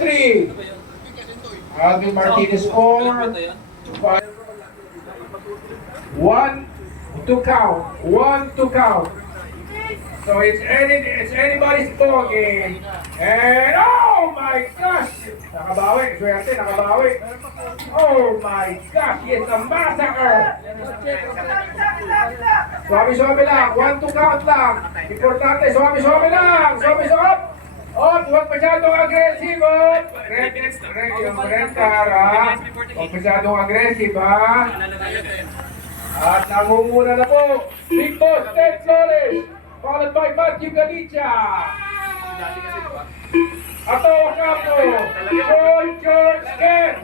3. Alvin Martinez 4. 5. 1 to count. 1 to count. So it's anybody's ball game. And oh my gosh! Nakabawi. Swerte, nakabawi. Oh my gosh! It's a massacre! Swabe-swabe lang. 1 to count lang. Importante, swabe-swabe lang. Swabe-swabe. Oh, huwag masyadong aggressive. Red card, ha? Huwag masyadong aggressive, ha? At namumuna na po. Big Boss Ted Flores, followed by Matthew Galicia. Ato Ocampo, George Ken.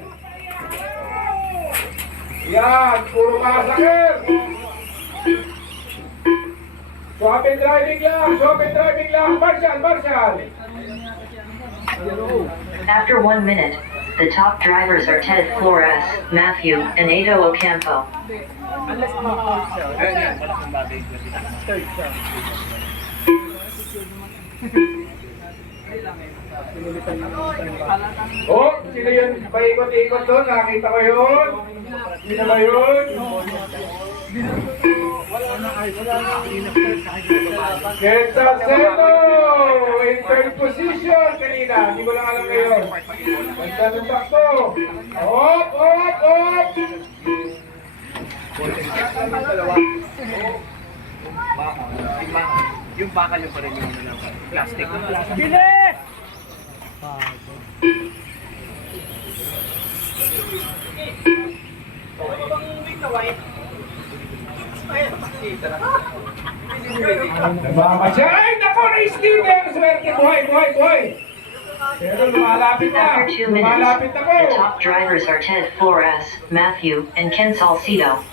Yan, puro masakir. Swabe driving lang. Marshall. After 1 minute, the top drivers are Ted Flores, Matthew, and Ado Ocampo. Oh, sino yun? Paikot-ikot doon. Nakita ko yun. Sino ba yun? Quezal Seto! In third position kanina. Hindi ko lang alam ngayon. Ganda ng takbo. Op! Yung bakal yung pa rin yung plastic. Bilis! Nagmamadya. Ay, nako! Race leader! Swerte! Buhay! Pero lumalapit na. After 2 minutes, Lumalapit na po. the top drivers are Ted Flores, Matthew, and Ken Salcido.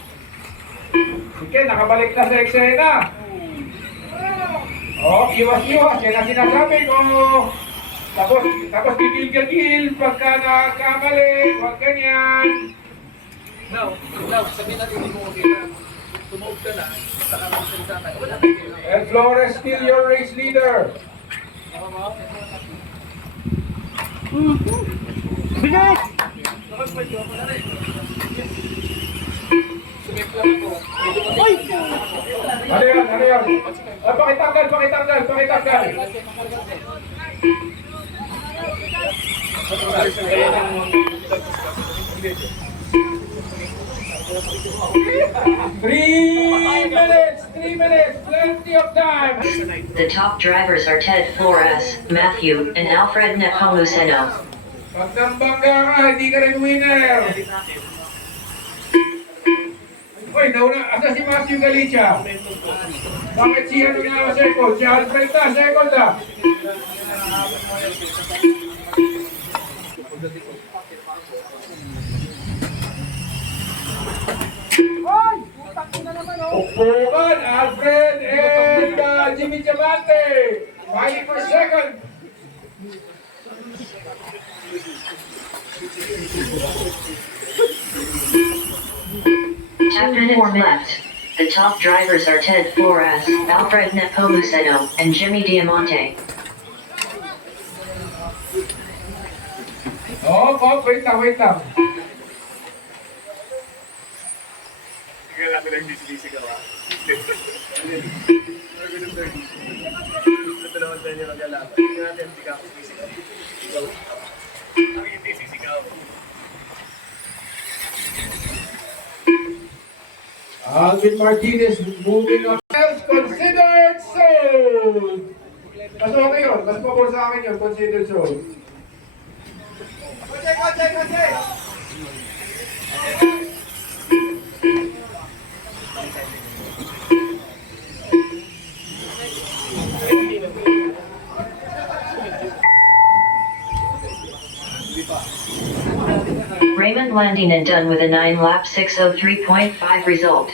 Sige, nakabalik na sa eksena. Oh, iwas. Yan ang sinasabi ko. Tapos gigil pagka nagkamali. Huwag ganyan. Now, sabihin natin hindi mo okay na. Tumuog ka na. Saka magsalita ka. Wala ka. And Flores still your race leader. Bilis! Ano yan? Pakitanggal. Three minutes, plenty of time. The top drivers are Ted Flores, Matthew, and Alfred Nepomuceno. Pag nambangga ka, hindi ka rin winner. Uy, nauna, asa si Matthew Galicia? Bakit siya na second? Si Alfred na, second na. Upukan, Alfred and Jimmy Diamante. Fighting for second. Chapter 4 left. The top drivers are Ted Flores, Alfred Nepomuceno, and Jimmy Diamante. Oh, wait lang. Sige natin lang bisisigaw ha. Ito naman tayo mag-alaban. Hindi natin hindi ka ako sisigaw. Ang hindi sisigaw. Alvin Martinez moving up. Considered sold. Mas okay yun. Mas pabor sa akin yun. Considered sold. Raymond Landing and done with a 9-lap 6:03.5 result.